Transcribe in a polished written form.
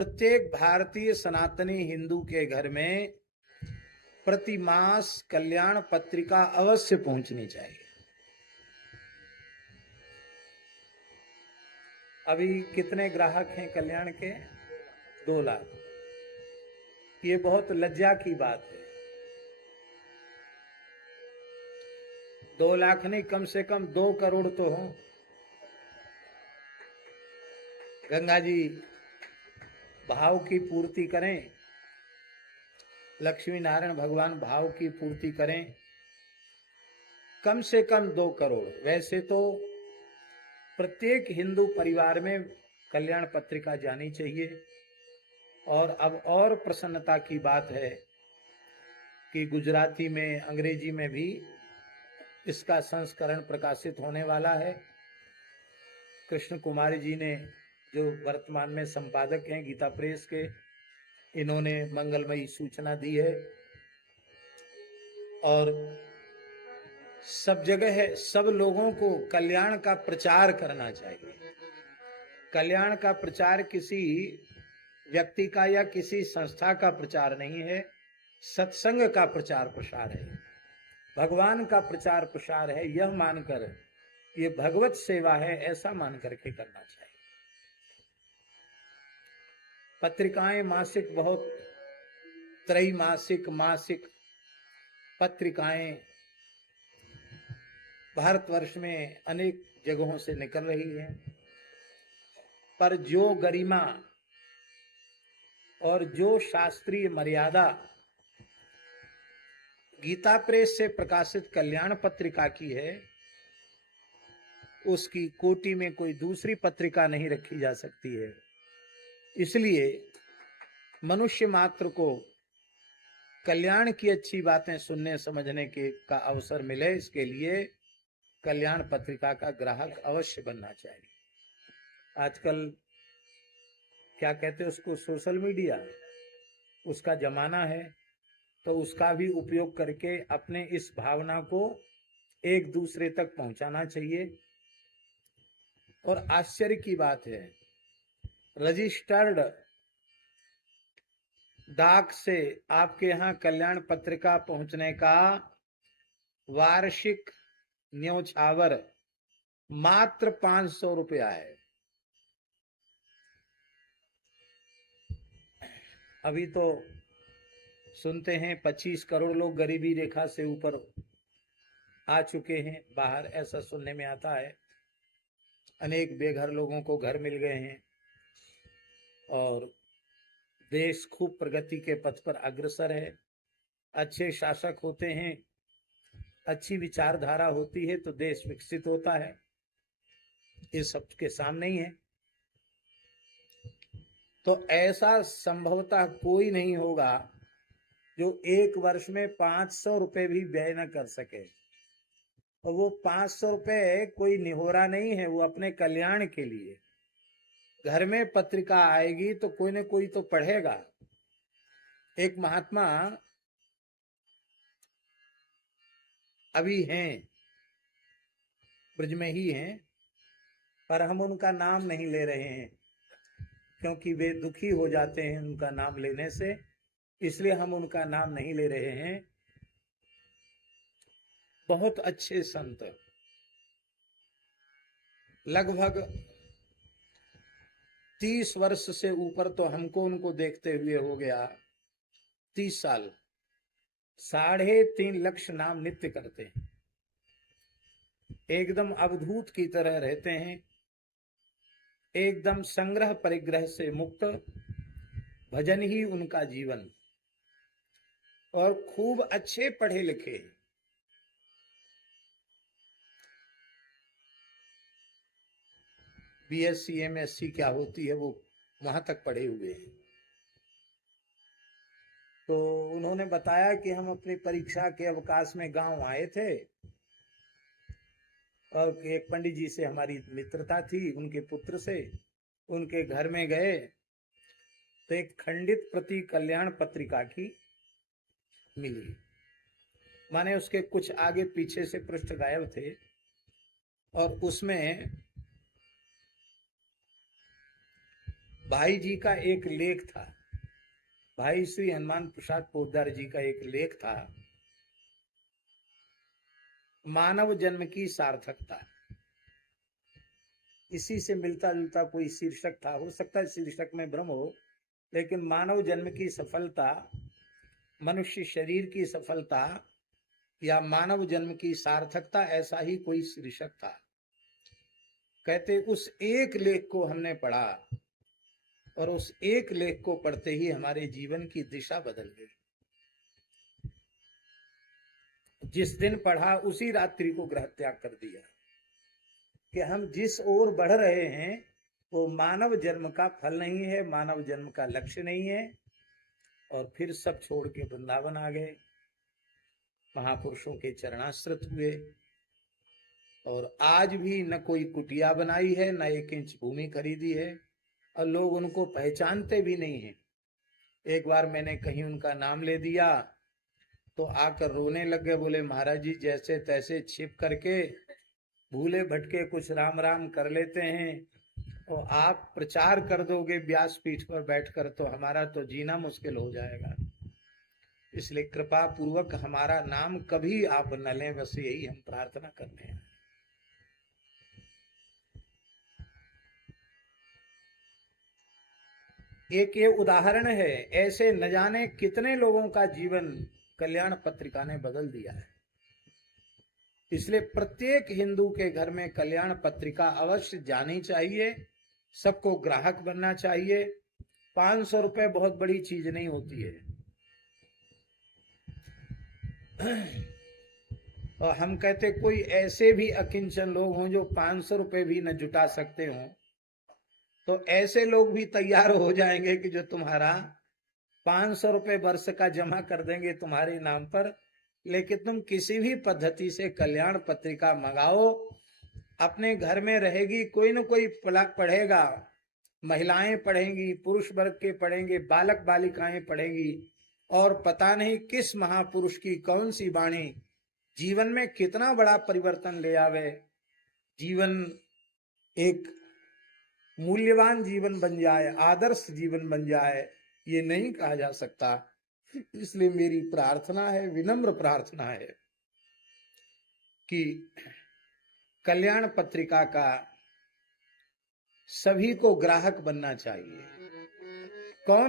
प्रत्येक भारतीय सनातनी हिंदू के घर में प्रति मास कल्याण पत्रिका अवश्य पहुंचनी चाहिए। अभी कितने ग्राहक हैं कल्याण के? 2 लाख। ये बहुत लज्जा की बात है। 2 लाख नहीं, कम से कम 2 करोड़ तो हो। गंगा जी भाव की पूर्ति करें, लक्ष्मी नारायण भगवान भाव की पूर्ति करें। कम से कम 2 करोड़। वैसे तो प्रत्येक हिंदू परिवार में कल्याण पत्रिका जानी चाहिए। और अब और प्रसन्नता की बात है कि गुजराती में, अंग्रेजी में भी इसका संस्करण प्रकाशित होने वाला है। कृष्ण कुमारी जी ने, जो वर्तमान में संपादक हैं गीता प्रेस के, इन्होंने मंगलमयी सूचना दी है। और सब जगह सब लोगों को कल्याण का प्रचार करना चाहिए। कल्याण का प्रचार किसी व्यक्ति का या किसी संस्था का प्रचार नहीं है, सत्संग का प्रचार प्रसार है, भगवान का प्रचार प्रसार है। यह मानकर, ये भगवत सेवा है ऐसा मान करके करना चाहिए। पत्रिकाएं मासिक, बहुत त्रैमासिक, मासिक पत्रिकाएं भारतवर्ष में अनेक जगहों से निकल रही हैं, पर जो गरिमा और जो शास्त्रीय मर्यादा गीता प्रेस से प्रकाशित कल्याण पत्रिका की है, उसकी कोटि में कोई दूसरी पत्रिका नहीं रखी जा सकती है। इसलिए मनुष्य मात्र को कल्याण की अच्छी बातें सुनने समझने के का अवसर मिले, इसके लिए कल्याण पत्रिका का ग्राहक अवश्य बनना चाहिए। आजकल क्या कहते हैं उसको, सोशल मीडिया, उसका जमाना है, तो उसका भी उपयोग करके अपने इस भावना को एक दूसरे तक पहुंचाना चाहिए। और आश्चर्य की बात है, रजिस्टर्ड डाक से आपके यहाँ कल्याण पत्रिका पहुंचने का वार्षिक न्योछावर मात्र 500 रुपया है। अभी तो सुनते हैं 25 करोड़ लोग गरीबी रेखा से ऊपर आ चुके हैं बाहर, ऐसा सुनने में आता है। अनेक बेघर लोगों को घर मिल गए हैं और देश खूब प्रगति के पथ पर अग्रसर है। अच्छे शासक होते हैं, अच्छी विचारधारा होती है तो देश विकसित होता है। ये सबके सामने ही है। तो ऐसा संभवतः कोई नहीं होगा जो एक वर्ष में 500 रुपए भी व्यय न कर सके। और वो 500 रुपए कोई निहोरा नहीं है, वो अपने कल्याण के लिए। घर में पत्रिका आएगी तो कोई न कोई तो पढ़ेगा। एक महात्मा अभी हैं, ब्रज में ही हैं, पर हम उनका नाम नहीं ले रहे हैं क्योंकि वे दुखी हो जाते हैं उनका नाम लेने से, इसलिए हम उनका नाम नहीं ले रहे हैं। बहुत अच्छे संत, लगभग 30 वर्ष से ऊपर तो हमको उनको देखते हुए हो गया, 30 साल। 3.5 लाख नाम नित्य करते हैं, एकदम अवधूत की तरह रहते हैं, एकदम संग्रह परिग्रह से मुक्त, भजन ही उनका जीवन। और खूब अच्छे पढ़े लिखे, बीएससी एमएससी क्या होती है वो वहां तक पढ़े हुए हैं। तो उन्होंने बताया कि हम अपनी परीक्षा के अवकाश में गांव आए थे और एक पंडित जी से हमारी मित्रता थी, उनके पुत्र से, उनके घर में गए तो एक खंडित प्रति कल्याण पत्रिका की मिली। माने उसके कुछ आगे पीछे से पृष्ठ गायब थे और उसमें भाई जी का एक लेख था, भाई श्री हनुमान प्रसाद पोद्दार जी का एक लेख था, मानव जन्म की सार्थकता। इसी से मिलता जुलता कोई शीर्षक था, हो सकता है शीर्षक में भ्रम हो, लेकिन मानव जन्म की सफलता, मनुष्य शरीर की सफलता या मानव जन्म की सार्थकता, ऐसा ही कोई शीर्षक था। कहते उस एक लेख को हमने पढ़ा और उस एक लेख को पढ़ते ही हमारे जीवन की दिशा बदल गई। जिस दिन पढ़ा उसी रात्रि को गृह त्याग कर दिया कि हम जिस ओर बढ़ रहे हैं वो मानव जन्म का फल नहीं है, मानव जन्म का लक्ष्य नहीं है। और फिर सब छोड़ के वृंदावन आ गए, महापुरुषों के चरणाश्रित हुए। और आज भी न कोई कुटिया बनाई है, न 1 इंच भूमि खरीदी है, और लोग उनको पहचानते भी नहीं है। एक बार मैंने कहीं उनका नाम ले दिया तो आकर रोने लग गए, बोले महाराज जी जैसे तैसे छिप करके भूले भटके कुछ राम राम कर लेते हैं, और आप प्रचार कर दोगे व्यासपीठ पर बैठकर तो हमारा तो जीना मुश्किल हो जाएगा। इसलिए कृपा पूर्वक हमारा नाम कभी आप न लें, बस यही हम प्रार्थना करते हैं। एक ये उदाहरण है, ऐसे न जाने कितने लोगों का जीवन कल्याण पत्रिका ने बदल दिया है। इसलिए प्रत्येक हिंदू के घर में कल्याण पत्रिका अवश्य जानी चाहिए, सबको ग्राहक बनना चाहिए। 500 रुपए बहुत बड़ी चीज नहीं होती है। और हम कहते कोई ऐसे भी अकिंचन लोग हों जो 500 रुपए भी न जुटा सकते हों, तो ऐसे लोग भी तैयार हो जाएंगे कि जो तुम्हारा 500 रुपए वर्ष का जमा कर देंगे तुम्हारे नाम पर, लेकिन तुम किसी भी पद्धति से कल्याण पत्रिका मंगाओ, अपने घर में रहेगी, कोई न कोई पढ़ेगा, महिलाएं पढ़ेंगी, पुरुष वर्ग के पढ़ेंगे, बालक बालिकाएं पढ़ेंगी, और पता नहीं किस महापुरुष की कौन सी वाणी जीवन में कितना बड़ा परिवर्तन ले आवे, जीवन एक मूल्यवान जीवन बन जाए, आदर्श जीवन बन जाए, ये नहीं कहा जा सकता। इसलिए मेरी प्रार्थना है, विनम्र प्रार्थना है कि कल्याण पत्रिका का सभी को ग्राहक बनना चाहिए। कौन